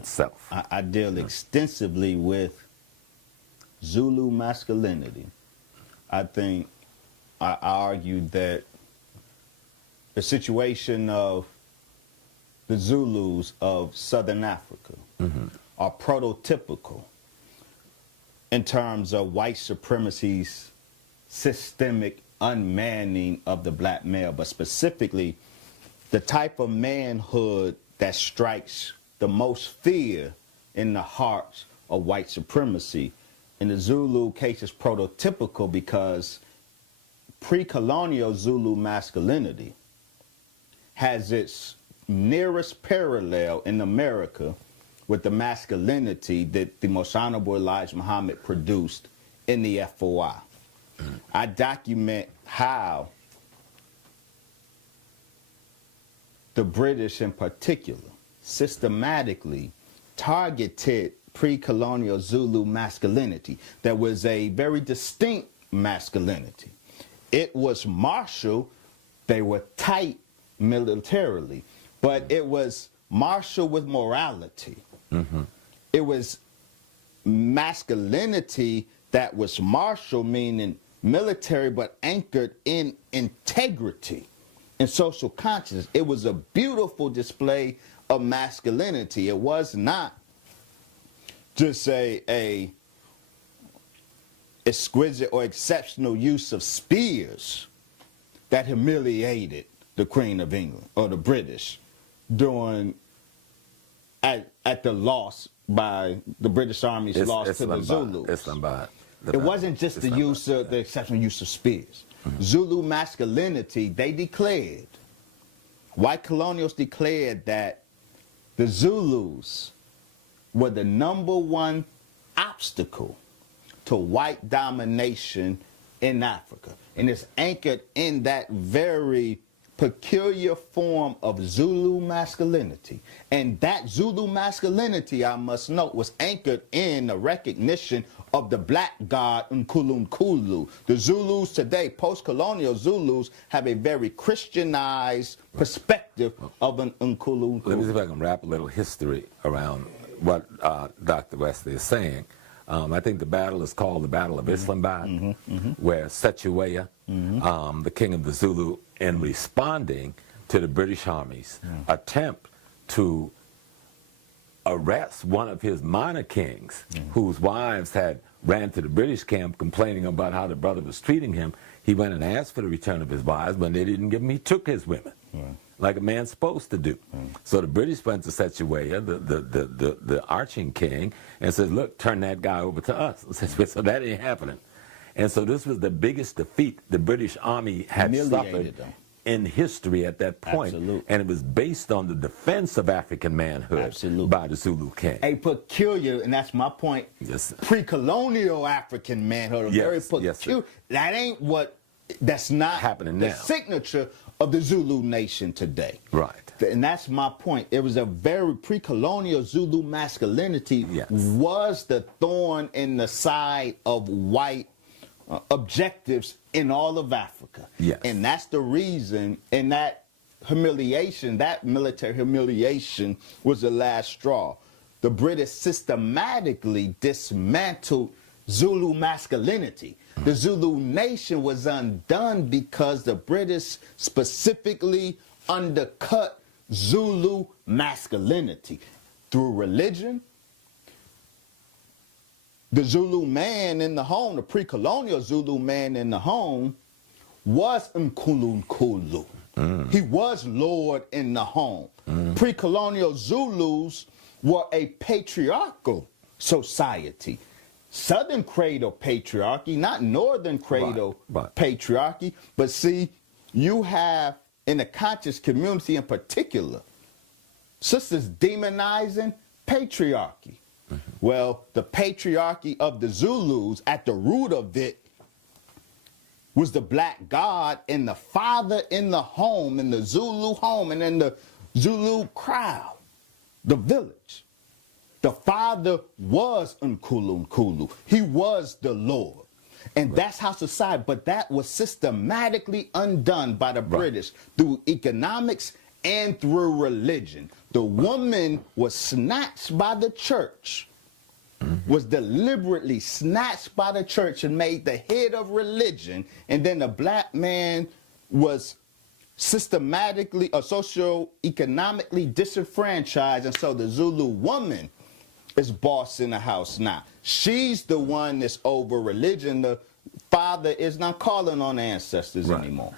itself. I deal extensively with Zulu masculinity. I think I argued that the situation of the Zulus of Southern Africa are prototypical in terms of white supremacy's systemic unmanning of the black male, but specifically the type of manhood that strikes the most fear in the hearts of white supremacy. In the Zulu case, it's prototypical because pre-colonial Zulu masculinity has its nearest parallel in America with the masculinity that the Most Honorable Elijah Muhammad produced in the FOI. I document how the British in particular systematically targeted pre-colonial Zulu masculinity. There was a very distinct masculinity. It was martial, they were tight militarily, but it was martial with morality. It was masculinity that was martial, meaning military, but anchored in integrity and social consciousness. It was a beautiful display of masculinity. It was not just a exquisite or exceptional use of spears that humiliated the Queen of England or the British during at the loss by the British Army's loss to the Zulus. It wasn't just the use of the exceptional use of spears. Zulu masculinity, they declared, white colonials declared that the Zulus were the #1 obstacle to white domination in Africa. And it's anchored in that very peculiar form of Zulu masculinity. And that Zulu masculinity, I must note, was anchored in the recognition of the black god Nkulunkulu. The Zulus today, post-colonial Zulus, have a very Christianized perspective of an Nkulunkulu. Let me see if I can wrap a little history around what Dr. Wesley is saying. I think the battle is called the Battle of Islamabad, where Setuweya, the king of the Zulu, in responding to the British Army's attempt to arrest one of his minor kings, whose wives had ran to the British camp complaining about how the brother was treating him. He went and asked for the return of his wives. When they didn't give him, he took his women, like a man's supposed to do. So the British went to Setuweya, the arching king, and said, look, turn that guy over to us. So that ain't happening. And so this was the biggest defeat the British Army had suffered in history at that point. And it was based on the defense of African manhood by the Zulu king. A peculiar, and that's my point, pre-colonial African manhood, very peculiar. That ain't what, that's not happening the now. Signature of the Zulu nation today. Right. And that's my point. It was a very pre-colonial Zulu masculinity was the thorn in the side of white objectives in all of Africa. And that's the reason, and that humiliation, that military humiliation was the last straw. The British systematically dismantled Zulu masculinity. The Zulu nation was undone because the British specifically undercut Zulu masculinity through religion. The Zulu man in the home, the pre-colonial Zulu man in the home, was Nkulunkulu. He was Lord in the home. Pre-colonial Zulus were a patriarchal society. Southern cradle patriarchy, not northern cradle patriarchy. But see, you have, in the conscious community in particular, sisters demonizing patriarchy. Well, the patriarchy of the Zulus, at the root of it, was the black god and the father in the home, in the Zulu home, and in the Zulu crowd, the village. The father was Nkulunkulu. He was the Lord. And that's how society, but that was systematically undone by the British through economics and through religion. The woman was snatched by the church, was deliberately snatched by the church and made the head of religion, and then the black man was systematically or socio-economically disenfranchised, and so the Zulu woman is boss in the house now. She's the one that's over religion. The father is not calling on ancestors anymore.